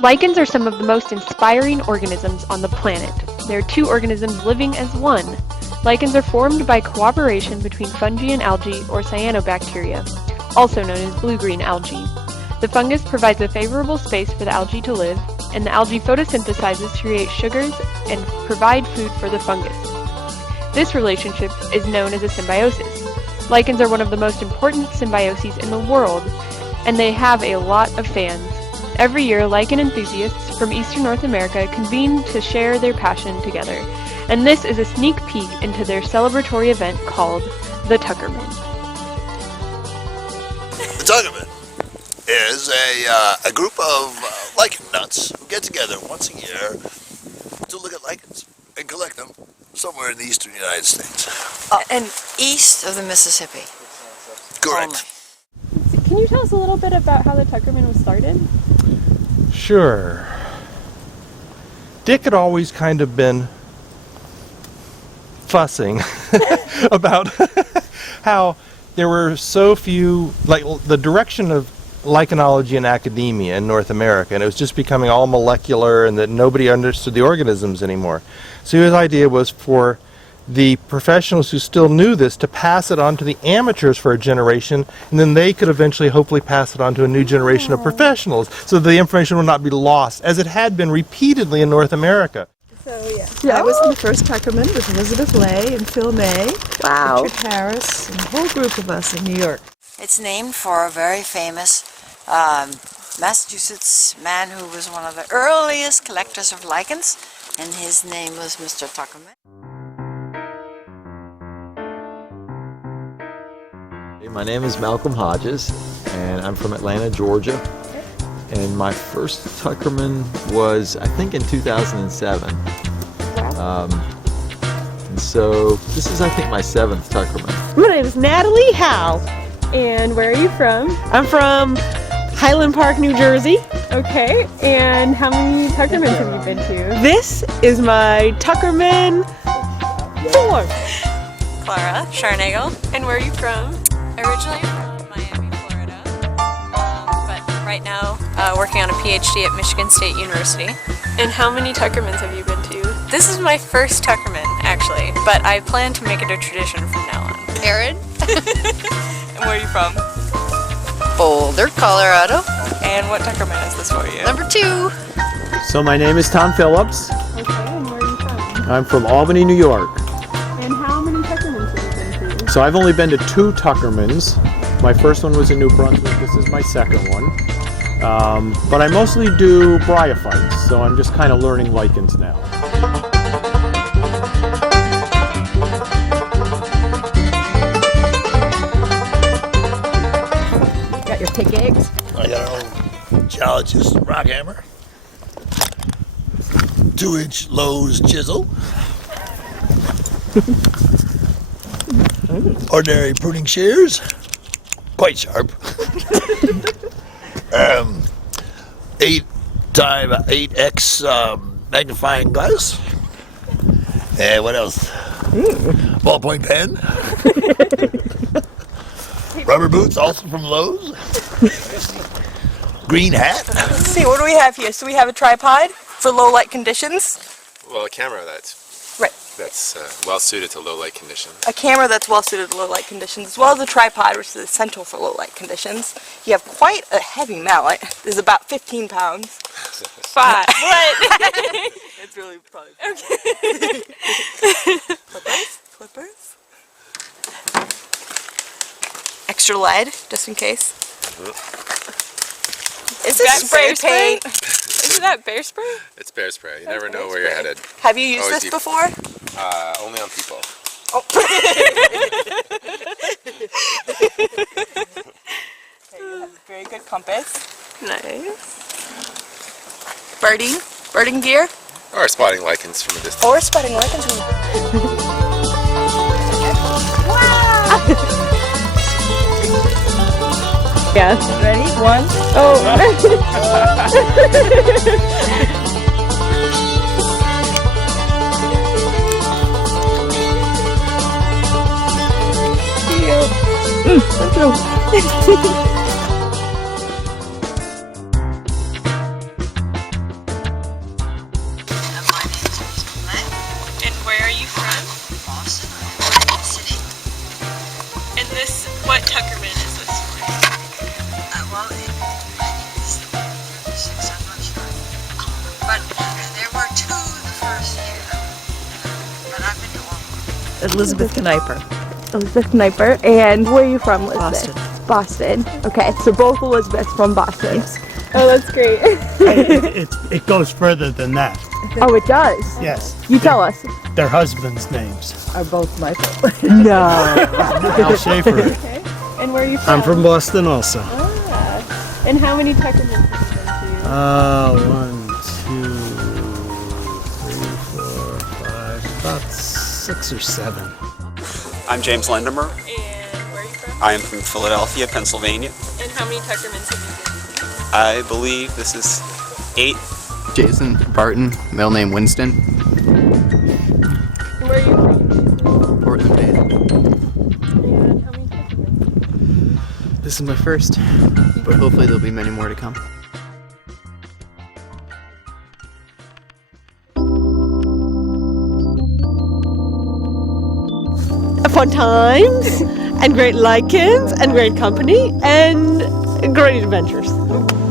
Lichens are some of the most inspiring organisms on the planet. They are two organisms living as one. Lichens are formed by cooperation between fungi and algae, or cyanobacteria, also known as blue-green algae. The fungus provides a favorable space for the algae to live, and the algae photosynthesizes to create sugars and provide food for the fungus. This relationship is known as a symbiosis. Lichens are one of the most important symbioses in the world, and they have a lot of fans. Every year, lichen enthusiasts from Eastern North America convene to share their passion together, and this is a sneak peek into their celebratory event called the Tuckerman. The Tuckerman is a group of lichen nuts who get together once a year to look at lichens and collect them somewhere in the eastern United States. And east of the Mississippi. Correct. Can you tell us a little bit about how the Tuckerman was started? Sure. Dick had always kind of been fussing about how there were so few, like the direction of lichenology in academia in North America, and it was just becoming all molecular and that nobody understood the organisms anymore. So his idea was for the professionals who still knew this to pass it on to the amateurs for a generation, and then they could eventually hopefully pass it on to a new generation of professionals so the information would not be lost, as it had been repeatedly in North America. I was in the first Tuckerman with Elizabeth Lay and Phil May, Wow. Richard Harris, and a whole group of us in New York. It's named for a very famous Massachusetts man who was one of the earliest collectors of lichens, and his name was Mr. Tuckerman. My name is Malcolm Hodges, and I'm from Atlanta, Georgia. And my first Tuckerman was, I think, in 2007. And so this is, I think, my 7th Tuckerman. My name is Natalie Howe. And where are you from? I'm from Highland Park, New Jersey. Okay, and how many Tuckermans have you been to? This is my Tuckerman 4. Clara Sharnagle. And where are you from? Originally from Miami, Florida, but right now working on a PhD at Michigan State University. And how many Tuckermans have you been to? This is my first Tuckerman, actually, but I plan to make it a tradition from now on. Erin. And where are you from? Boulder, Colorado. And what Tuckerman is this for you? Number 2. So my name is Tom Phillips. Okay, and where are you from? I'm from Albany, New York. And how many Tuckermans have you been to? So I've only been to 2 Tuckermans. My first one was in New Brunswick. This is my second one. But I mostly do bryophytes, so I'm just kind of learning lichens now. Got your pick eggs? I got an old geologist rock hammer, 2-inch Lowe's chisel, ordinary pruning shears, quite sharp, 8x magnifying glass, and what else? Ballpoint pen, rubber boots also from Lowe's, green hat. Let's see, what do we have here? So we have a tripod for low light conditions. Well, a camera that's well suited to low light conditions. A camera that's well suited to low light conditions, as well as a tripod, which is essential for low light conditions. You have quite a heavy mallet. It's about 15 pounds. 5. What? It's really probably. Okay. Clippers. Extra lead, just in case. Is this spray paint? Isn't that bear spray? It's bear spray. You never know where you're headed. Have you used this before? Only on people. Oh. Okay, you have a very good compass. Nice. Birding gear. Or spotting lichens from a distance. Or spotting lichens. Wow! Yeah. Ready? 1. Oh. Elizabeth Kniper. Elizabeth Kniper. And where are you from, Elizabeth? Boston. Boston. Okay, so both Elizabeths from Boston. Yes. Oh, that's great. It goes further than that. Oh, it does? Yes. You tell us. Their husbands' names. Are both Michael. No. Al Schaefer. Okay. And where are you from? I'm from Boston also. Ah. And how many Tuckermans have you been to? 1, 2, 3, 4, 5, about 6 or 7. I'm James Lindemer. And where are you from? I am from Philadelphia, Pennsylvania. And how many Tuckermans have you been to? I believe this is 8. Jason Barton, middle name Winston. Where are you from? Portland, Maine. And how many Tuckermans? This is my first, but hopefully there'll be many more to come. Fun times, and great lichens, and great company, and great adventures.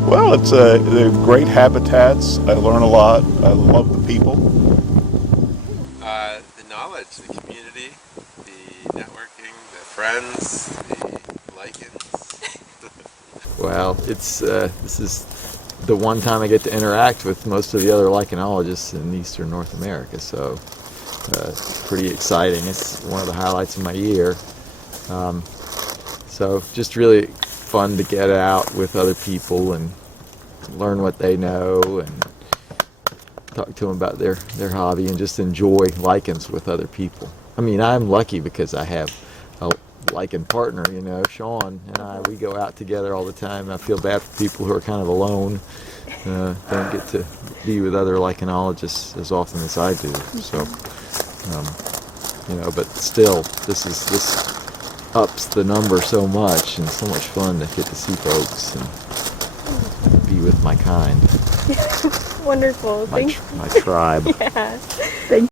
Well, they're great habitats. I learn a lot. I love the people. The knowledge, the community, the networking, the friends, the lichens. Well, it's this is the one time I get to interact with most of the other lichenologists in Eastern North America, so it's pretty exciting. It's one of the highlights of my year. So just really fun to get out with other people and learn what they know and talk to them about their hobby and just enjoy lichens with other people. I mean, I'm lucky because I have a lichen partner, you know, Sean and we go out together all the time. I feel bad for people who are kind of alone, don't get to be with other lichenologists as often as I do. So, you know, but still, this ups the number so much, and so much fun to get to see folks and be with my kind. Wonderful. My tribe. Yeah. Thank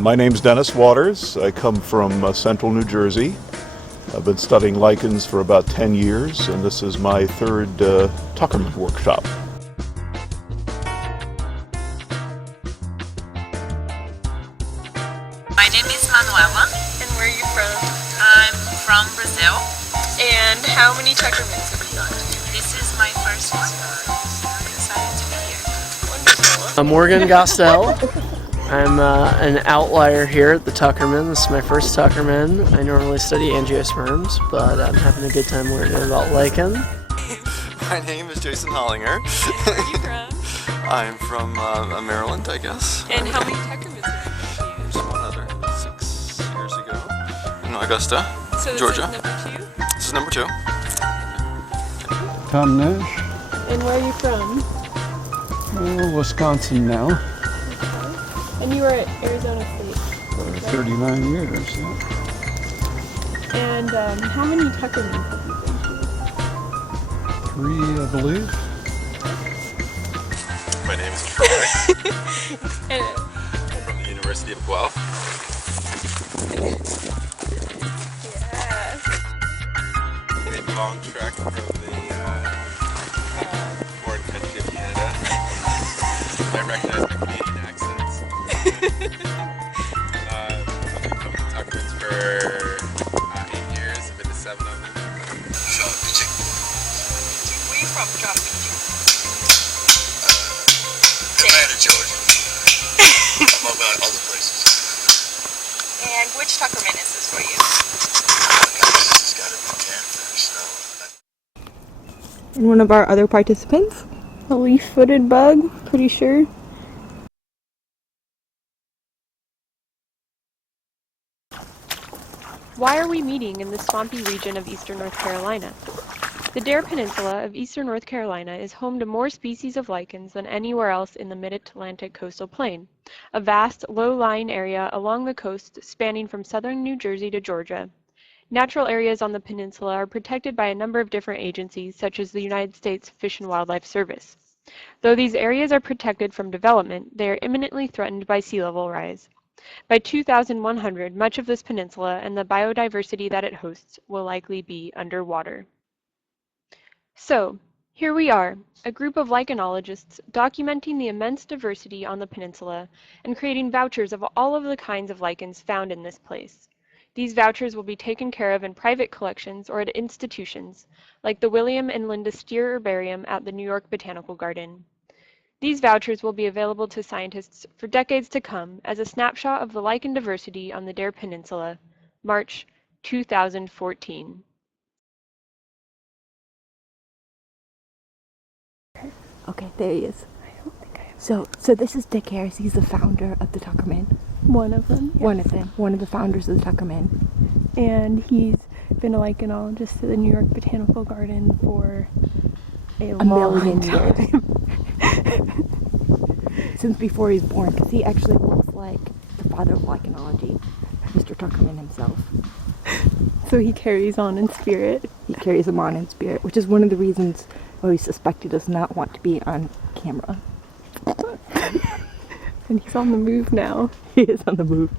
My name's Dennis Waters. I come from central New Jersey. I've been studying lichens for about 10 years, and this is my third Tuckerman workshop. My name is Manuela. And where are you from? I'm from Brazil. And how many Tuckermans have you done? This is my first visit. I'm excited to be here. Wonderful. I'm Morgan Gostel. I'm an outlier here at the Tuckerman. This is my first Tuckerman. I normally study angiosperms, but I'm having a good time learning about lichen. My name is Jason Hollinger. And where are you from? I'm from Maryland, I guess. And how many Tuckermans have you been to? There's one other, 6 years ago, in Augusta, So this Georgia. is number 2? This is number 2. Tom Nash, And where are you from? Wisconsin now, And you were at Arizona State. for 39 years. Yeah. And how many Tuckermans have you been to? 3, I believe. My name is Troy. And, I'm from the University of Guelph. A long trek from the foreign country of Canada. You might recognize my Canadian accents. I've been coming to Tuckermans for 8 years. I've been to 7 of them. Where are you from, John? Atlanta, Georgia. Among other places. And which Tuckerman is this for you? This has got to be catfish, so. And one of our other participants, a leaf-footed bug, pretty sure. Why are we meeting in the swampy region of eastern North Carolina? The Dare Peninsula of eastern North Carolina is home to more species of lichens than anywhere else in the mid-Atlantic coastal plain, a vast, low-lying area along the coast spanning from southern New Jersey to Georgia. Natural areas on the peninsula are protected by a number of different agencies, such as the United States Fish and Wildlife Service. Though these areas are protected from development, they are imminently threatened by sea level rise. By 2100, much of this peninsula and the biodiversity that it hosts will likely be underwater. So, Here we are, a group of lichenologists documenting the immense diversity on the peninsula and creating vouchers of all of the kinds of lichens found in this place. These vouchers will be taken care of in private collections or at institutions, like the William and Linda Steer Herbarium at the New York Botanical Garden. These vouchers will be available to scientists for decades to come as a snapshot of the lichen diversity on the Dare Peninsula, March 2014. Okay, there he is. So this is Dick Harris. He's the founder of the Tuckerman. One of them. Yes. One of them. One of the founders of the Tuckerman. And he's been a lichenologist at the New York Botanical Garden for a million long years. Since before he was born, because he actually looks like the father of lichenology, Mr. Tuckerman himself. So he carries on in spirit. He carries him on in spirit, which is one of the reasons why we suspect he does not want to be on camera. And he's on the move now. He is on the move.